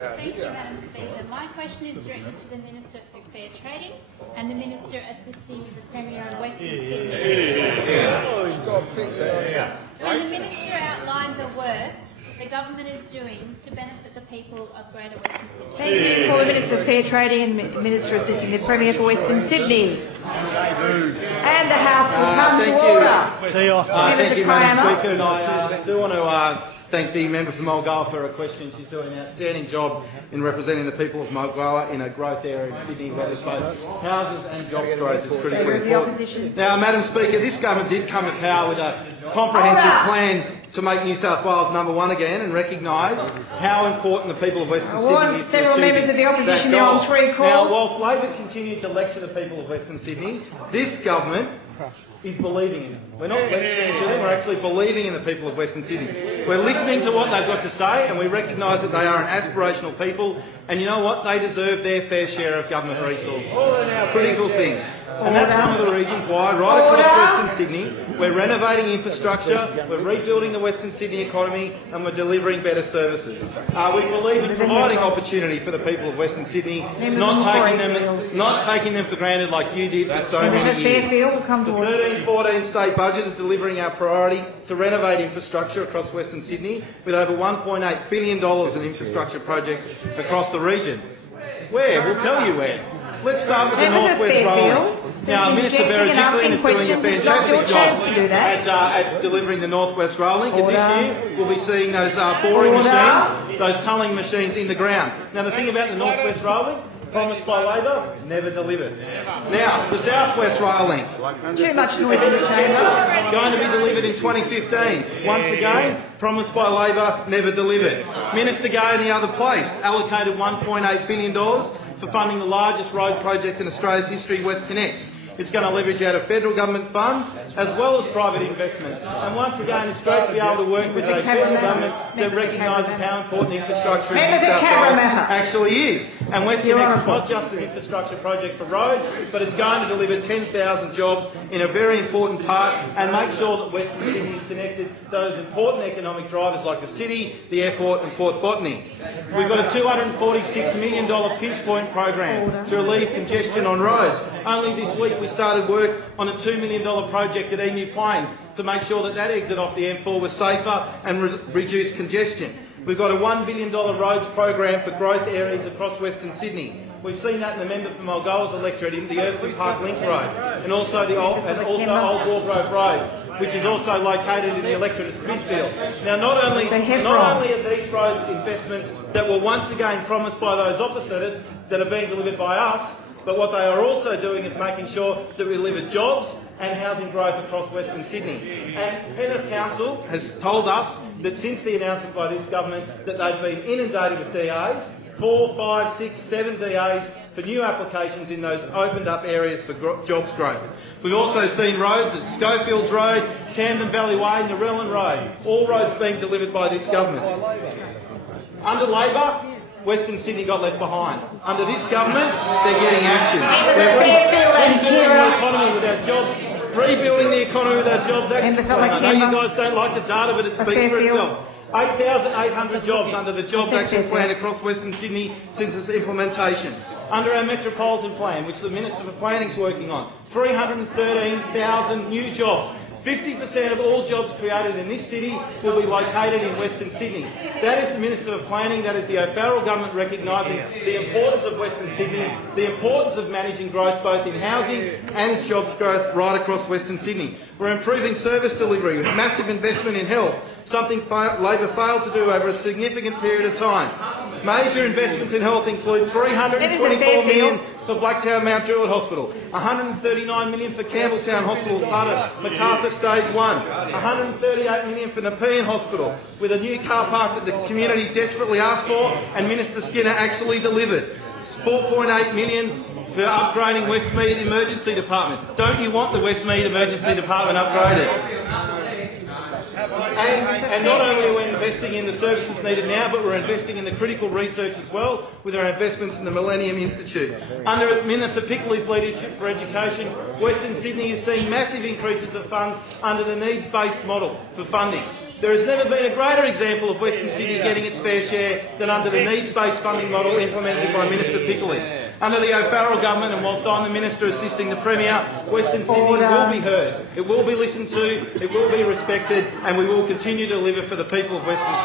Thank you, Madam Speaker. My question is directed to the Minister for Fair Trading and the Minister assisting the Premier on Western Sydney. When the Minister outlined the work the government is doing to benefit the people of Greater Western Sydney. Thank you. Call the Minister for Fair Trading and Minister assisting the Premier for Western Sydney. And the House will come to order. Thank you, Madam Speaker. And I do want to thank the member from Mulgoa for her question. She's doing an outstanding job in representing the people of Mulgoa in a growth area in Sydney where there's both houses and jobs growth is critically important. Now, Madam Speaker, this government did come to power with a comprehensive plan to make New South Wales #1 again and recognise how important the people of Western Sydney is to several members of the opposition now on 3 calls. Now, whilst Labor continued to lecture the people of Western Sydney, this government is believing in them. We're not lecturing to them, we're actually believing in the people of Western Sydney. We're listening to what they've got to say and we recognise that they are an aspirational people, and you know what? They deserve their fair share of government resources. Critical thing. And that's one of the reasons why, right across Western Sydney, we're renovating infrastructure, we're rebuilding the Western Sydney economy, and we're delivering better services. We believe in providing opportunity for the people of Western Sydney, not taking them for granted like you did for so many years. The 13-14 state budget is delivering our priority to renovate infrastructure across Western Sydney with over $1.8 billion in infrastructure projects across the region. Where? We'll tell you where. Let's start with the North West Rolling. Now, Minister Berejiklian is doing a fantastic job at delivering the North West Rolling, and this year we'll be seeing those boring machines, those tunnelling machines in the ground. Now, the thing about the North West Rolling, promised by Labor, never delivered. Now, the South West Rolling. Too much noise in the chamber. Going to be delivered in 2015. Once again, promised by Labor, never delivered. Minister Gay in the other place allocated $1.8 billion for funding the largest road project in Australia's history, WestConnex. It's going to leverage out of federal government funds as well as private investment. And once again, it's great to be able to work with a federal government that recognises how important infrastructure in New South Wales actually is. And WestConnex is not just an infrastructure project for roads, but it's going to deliver 10,000 jobs in a very important part and make sure that Western Sydney is connected to those important economic drivers like the city, the airport and Port Botany. We've got a $246 million pinch point program to relieve congestion on roads. Only this week we started work on a $2 million project at Emu Plains to make sure that that exit off the M4 was safer and reduced congestion. We've got a $1 billion roads program for growth areas across Western Sydney. We've seen that in the member for Mulgoa's electorate in the Erskine Park Link Road and also Old Wallgrove Road, which is also located in the electorate of Smithfield. Now, not only are these roads investments that were once again promised by those opposite us that are being delivered by us, but what they are also doing is making sure that we deliver jobs and housing growth across Western Sydney. And Penrith Council has told us that since the announcement by this government that they've been inundated with DAs, 4, 5, 6, 7 DAs for new applications in those opened up areas for jobs growth. We've also seen roads at Schofields Road, Camden Valley Way, Narellan Road, all roads being delivered by this government. Under Labor, Western Sydney got left behind. Under this government, they're getting action. Rebuilding the economy with our jobs action plan. I know you guys don't like the data, but it speaks for itself. 8,800 jobs under the Jobs Action Plan across Western Sydney since its implementation. Under our Metropolitan Plan, which the Minister for Planning is working on, 313,000 new jobs. 50% of all jobs created in this city will be located in Western Sydney. That is the Minister of Planning, that is the O'Farrell government recognising the importance of Western Sydney, the importance of managing growth both in housing and jobs growth right across Western Sydney. We're improving service delivery with massive investment in health, something Labor failed to do over a significant period of time. Major investments in health include $324 million for Blacktown Mount Druitt Hospital, $139 million for Campbelltown Hospital as part of Macarthur Stage 1, $138 million for Nepean Hospital, with a new car park that the community desperately asked for and Minister Skinner actually delivered. $4.8 million for upgrading Westmead Emergency Department. Don't you want the Westmead Emergency Department upgraded? And not only are we investing in the services needed now, but we're investing in the critical research as well with our investments in the Millennium Institute. Under Minister Pickley's leadership for education, Western Sydney is seeing massive increases of funds under the needs-based model for funding. There has never been a greater example of Western Sydney getting its fair share than under the needs-based funding model implemented by Minister Pickling. Under the O'Farrell government, and whilst I'm the Minister assisting the Premier, Western Sydney will be heard. It will be listened to, it will be respected, and we will continue to deliver for the people of Western Sydney.